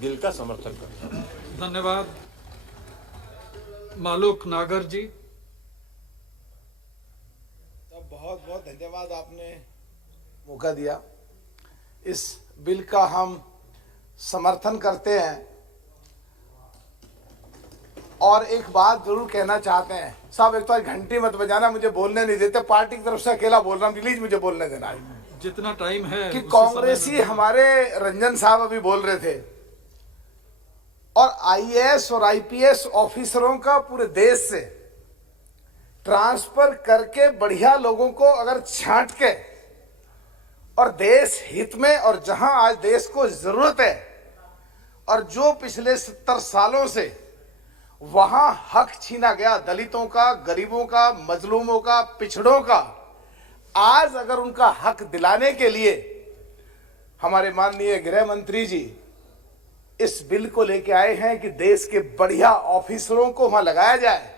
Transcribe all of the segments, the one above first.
Bill का समर्थन करता हूँ। धन्यवाद। मालूक नागर जी। तो बहुत बहुत धन्यवाद, आपने मौका दिया। इस बिल का हम समर्थन करते हैं और एक बात जरूर कहना चाहते हैं। साहब एक तो घंटी मत बजाना, मुझे बोलने नहीं देते। पार्टी की तरफ से अकेला बोल रहा हूँ, प्लीज मुझे बोलने देना। जितना टाइम है कि उसी कांग्रेसी समय में हमारे रंजन साहब अभी बोल रहे थे, और आईएएस और आईपीएस ऑफिसरों का पूरे देश से ट्रांसफर करके बढ़िया लोगों को अगर छांट के और देश हित में, और जहां आज देश को जरूरत है, और जो पिछले 70 सालों से वहां हक छीना गया दलितों का, गरीबों का, मजलूमों का, पिछड़ों का, आज अगर उनका हक दिलाने के लिए हमारे माननीय गृह मंत्री जी इस बिल को लेके आए हैं कि देश के बढ़िया ऑफिसरों को वहां लगाया जाए,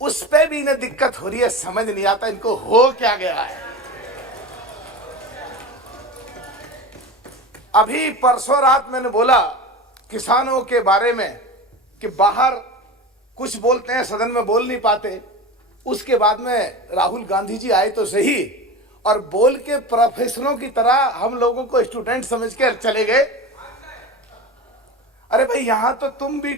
उस पे भी इन्हें दिक्कत हो रही है। समझ नहीं आता इनको हो क्या गया है। अभी परसों रात मैंने बोला किसानों के बारे में कि बाहर कुछ बोलते हैं, सदन में बोल नहीं पाते। उसके बाद में राहुल गांधी जी आए तो सही, और बोल के प्रोफेसरों की तरह हम लोगों को स्टूडेंट समझ के चले गए। अरे भाई, यहां तो तुम भी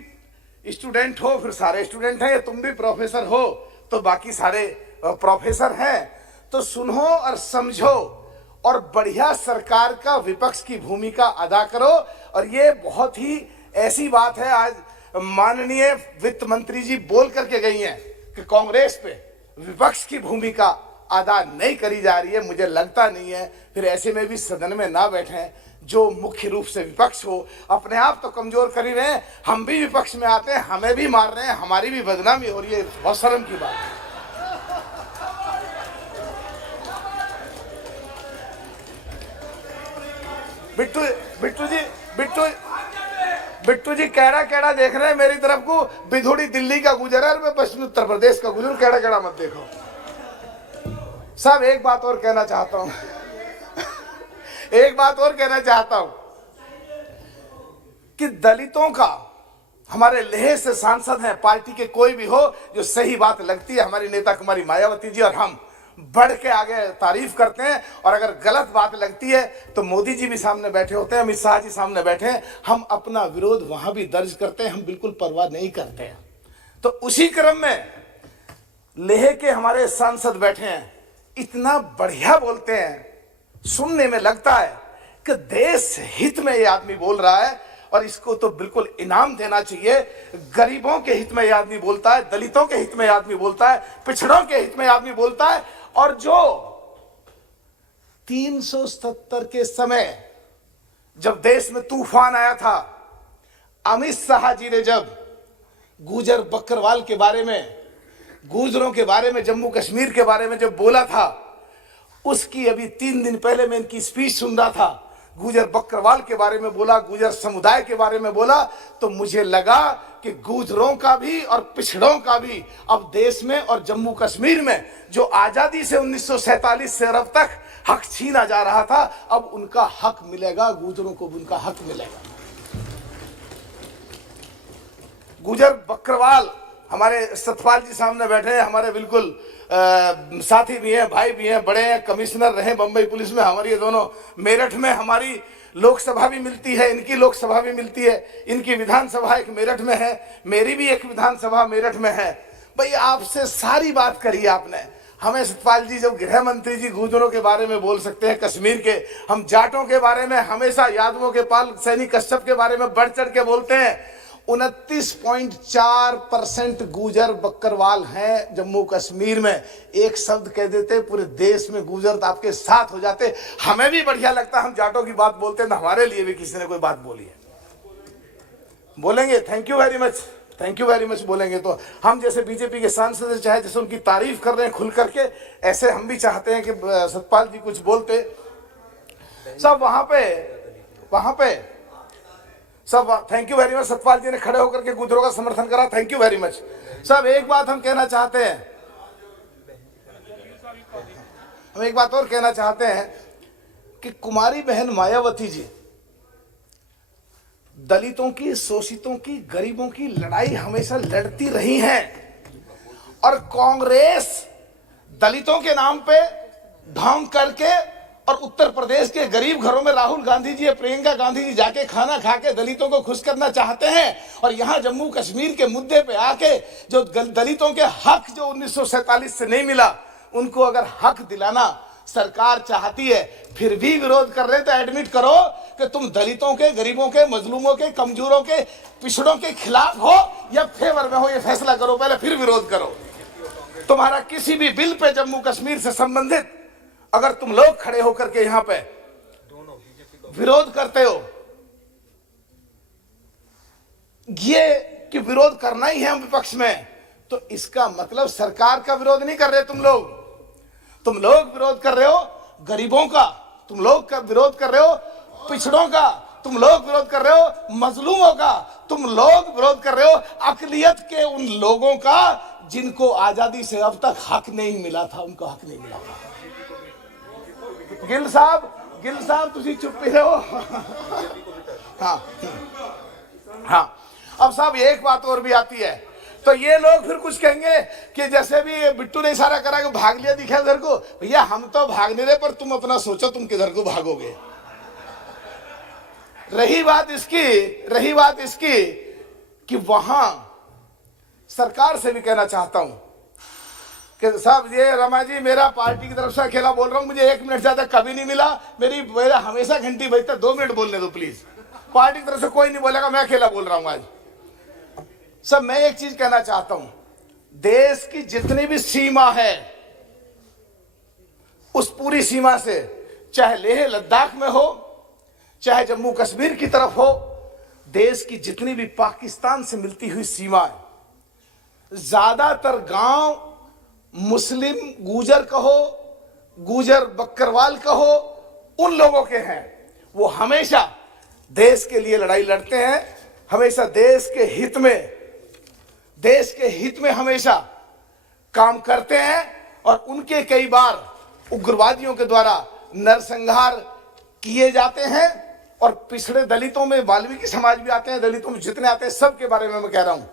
स्टूडेंट हो, फिर सारे स्टूडेंट हैं, तुम भी प्रोफेसर हो तो बाकी सारे प्रोफेसर हैं। तो सुनो और समझो और बढ़िया सरकार का विपक्ष की भूमिका अदा करो। और ये बहुत ही ऐसी बात है, आज माननीय वित्त मंत्री जी बोल करके गई हैं कि कांग्रेस पे विपक्ष की भूमिका अदा नहीं करी जा रही है। मुझे लगता नहीं है फिर ऐसे में भी सदन में ना बैठे जो मुख्य रूप से विपक्ष हो। अपने आप तो कमजोर कर ही रहे हैं, हम भी विपक्ष में आते हैं, हमें भी मार रहे हैं, हमारी भी बदनामी हो रही है। बहुत शर्म की बात है। बिट्टू जी कैड़ा देख रहे हैं मेरी तरफ को। बिधुड़ी दिल्ली का गुजर है और मैं पश्चिमी उत्तर प्रदेश का गुजर। कैड़ा मत देखो साहब। एक बात और कहना चाहता हूं एक बात और कहना चाहता हूं कि दलितों का हमारे लेह से सांसद हैं, पार्टी के कोई भी हो, जो सही बात लगती है हमारी नेता कुमारी मायावती जी और हम बढ़ के आगे तारीफ करते हैं, और अगर गलत बात लगती है तो मोदी जी भी सामने बैठे होते हैं, अमित शाह जी सामने बैठे हैं, हम अपना विरोध वहां भी दर्ज करते हैं, हम बिल्कुल परवाह नहीं करते हैं। तो उसी क्रम में लेह के हमारे सांसद बैठे हैं, इतना बढ़िया बोलते हैं, सुनने में लगता है कि देश हित में ये आदमी बोल रहा है, और इसको तो बिल्कुल इनाम देना चाहिए। गरीबों के हित में ये आदमी बोलता है, दलितों के हित में आदमी बोलता है, पिछड़ों के हित में आदमी बोलता है। और जो 377 के समय जब देश में तूफान आया था, अमित शाह जी ने जब गुजर बकरवाल के बारे में, गुजरों के बारे में, जम्मू कश्मीर के बारे में जब बोला था, उसकी अभी 3 दिन पहले मैं इनकी स्पीच सुन रहा था, गुजर बकरवाल के बारे में बोला, गुजर समुदाय के बारे में बोला, तो मुझे लगा कि गुजरों का भी और पिछड़ों का भी अब देश में और जम्मू कश्मीर में जो आजादी से 1947 से अब तक हक छीना जा रहा था, अब उनका हक मिलेगा, गुजरों को भी उनका हक मिलेगा। गुजर बकरवाल हमारे सतपाल जी सामने बैठे हैं, हमारे बिल्कुल साथी भी हैं, भाई भी हैं, बड़े हैं, कमिश्नर रहे बंबई पुलिस में। हमारी ये दोनों मेरठ में हमारी लोकसभा भी मिलती है, इनकी लोकसभा भी मिलती है, इनकी विधानसभा एक मेरठ में है, मेरी भी एक विधानसभा मेरठ में है। भाई आपसे सारी बात करी आपने। हमें सतपाल जी जब गृह मंत्री जी गुजरों के बारे में बोल सकते हैं, कश्मीर के, हम जाटों के बारे में हमेशा, यादवों के पाल सैनिक कश्यप के बारे में बढ़ चढ़ के बोलते हैं। 29.4% गुजर बकरवाल हैं जम्मू कश्मीर में। एक शब्द कह देते पूरे देश में गुजर आपके साथ हो जाते। हमें भी बढ़िया लगता, हम जाटों की बात बोलते हैं, हमारे लिए भी किसी ने कोई बात बोली है, बोलेंगे thank you very much, thank you very much बोलेंगे। तो हम जैसे बीजेपी के सांसद चाहे जैसे उनकी तारीफ कर रहे हैं खुल करके, ऐसे हम भी चाहते हैं कि सतपाल जी कुछ बोलते सब वहां पे सब। Thank you very much, Satpal ji ने खड़े होकर के गुजरों का समर्थन करा, थैंक यू वेरी मच। सब एक बात हम कहना चाहते हैं, हम एक बात और कहना चाहते हैं कि कुमारी बहन मायावती जी दलितों की, शोषितों की, गरीबों की लड़ाई हमेशा लड़ती रही हैं। और कांग्रेस दलितों के नाम पे ढोंग करके और उत्तर प्रदेश के गरीब घरों में राहुल गांधी जी या प्रियंका गांधी जी जाके खाना खा के दलितों को खुश करना चाहते हैं, और यहाँ जम्मू कश्मीर के मुद्दे पे आके जो दलितों के हक जो 1947 से नहीं मिला, उनको अगर हक दिलाना सरकार चाहती है, फिर भी विरोध कर रहे, तो एडमिट करो कि तुम दलितों के, गरीबों के, मजलूमों के, कमजोरों के, पिछड़ों के खिलाफ हो या फेवर में हो, ये फैसला करो पहले, फिर विरोध करो। तुम्हारा किसी भी बिल पे जम्मू कश्मीर से संबंधित अगर तुम लोग खड़े होकर के यहां पे विरोध करते हो, ये कि विरोध करना ही है विपक्ष में, तो इसका मतलब सरकार का विरोध नहीं कर रहे तुम लोग विरोध कर रहे हो गरीबों का, तुम लोग का विरोध कर रहे हो पिछड़ों का, तुम लोग विरोध कर रहे हो मजलूमों का, तुम लोग विरोध कर रहे हो अकलियत के उन लोगों का जिनको आजादी से अब तक हक नहीं मिला था, उनको हक नहीं मिला था। गिल साहब तुझी चुप ही रहो। हाँ, अब साहब एक बात और भी आती है, तो ये लोग फिर कुछ कहेंगे कि जैसे भी बिट्टू ने इशारा करा कि भाग लिया दिखा इधर को, भैया हम तो भाग नहीं रहे, पर तुम अपना सोचो तुम किधर को भागोगे। रही बात इसकी कि वहां सरकार से भी कहना चाहता हूं कि साहब ये रमा जी, मेरा पार्टी की तरफ से अकेला बोल रहा हूं, मुझे 1 मिनट ज्यादा कभी नहीं मिला, मेरा हमेशा घंटी बजता, 2 मिनट बोलने दो प्लीज। पार्टी की तरफ से कोई नहीं बोलेगा, मैं अकेला बोल रहा हूं आज। सब मैं एक चीज कहना चाहता हूं, देश की जितनी भी सीमा है, उस पूरी सीमा से, चाहे लेह लद्दाख में हो, चाहे जम्मू कश्मीर की तरफ हो, देश की जितनी भी पाकिस्तान से मिलती हुई सीमाएं, ज्यादातर गांव मुस्लिम गुजर कहो, गुजर बकरवाल कहो, उन लोगों के हैं। वो हमेशा देश के लिए लड़ाई लड़ते हैं, हमेशा देश के हित में हमेशा काम करते हैं, और उनके कई बार उग्रवादियों के द्वारा नरसंहार किए जाते हैं। और पिछड़े दलितों में वाल्मीकि समाज भी आते हैं, दलितों में जितने आते हैं सब के बारे में मैं कह रहा हूं।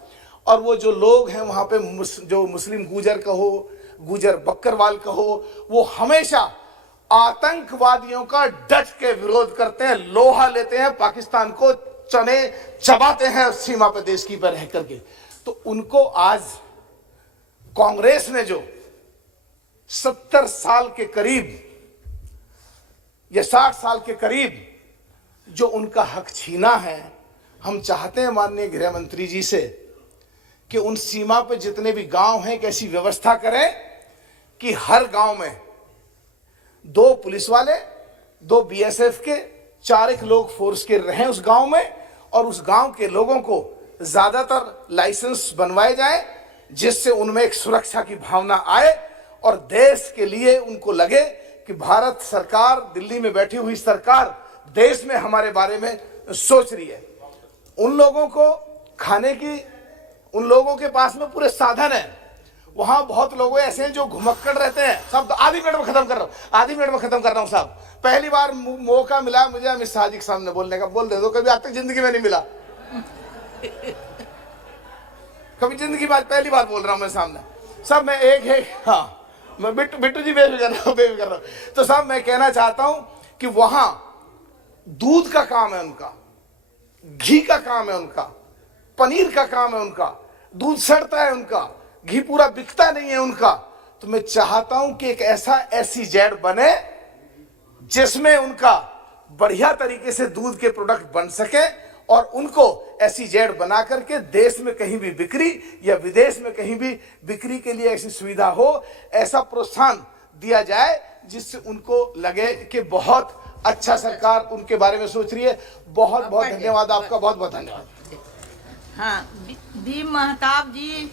और वो जो लोग हैं वहां पे जो मुस्लिम गुजर कहो, गुजर बकरवाल कहो, वो हमेशा आतंकवादियों का डट के विरोध करते हैं, लोहा लेते हैं, पाकिस्तान को चने चबाते हैं सीमा पे देश की पर रह करके। तो उनको आज कांग्रेस ने जो 70 साल के करीब या 60 साल के करीब जो उनका हक छीना है, हम चाहते हैं माननीय गृह मंत्री जी से कि उन सीमा पे जितने भी गांव हैं, कैसी व्यवस्था करें कि हर गांव में 2 पुलिस वाले, 2 बीएसएफ के, 4 लोग फोर्स के रहें उस गांव में, और उस गांव के लोगों को ज्यादातर लाइसेंस बनवाए जाए, जिससे उनमें एक सुरक्षा की भावना आए, और देश के लिए उनको लगे कि भारत सरकार, दिल्ली में बैठी हुई सरकार देश में हमारे बारे में सोच रही है। उन लोगों को खाने की, उन लोगों के पास में पूरे साधन है। वहां बहुत लोग ऐसे हैं जो घुमक्कड़ रहते हैं। सब आधी मिनट में खत्म कर रहा हूं साहब। पहली बार मौका मिला मुझे अमित शाह जी के सामने बोलने का, बोल दे दो, कभी आज तक जिंदगी में नहीं मिला। कभी जिंदगी में आज पहली बार बोल रहा हूं मैं सामने। सब मैं हाँ, मैं बिट्टू जी बेफिक्र कर रहा हूं। तो साहब मैं कहना चाहता हूं कि वहां दूध का काम है उनका, घी का काम है उनका, पनीर का काम है उनका, दूध सड़ता है उनका, घी पूरा बिकता नहीं है उनका। तो मैं चाहता हूं कि एक ऐसा SEZ बने जिसमें उनका बढ़िया तरीके से दूध के प्रोडक्ट बन सके, और उनको SEZ बना करके देश में कहीं भी बिक्री या विदेश में कहीं भी बिक्री के लिए ऐसी सुविधा हो, ऐसा प्रोत्साहन दिया जाए जिससे उनको लगे कि बहुत अच्छा सरकार उनके बारे में सोच रही है। बहुत बहुत धन्यवाद आपका, बहुत बहुत धन्यवाद। हाँ, बी महताब जी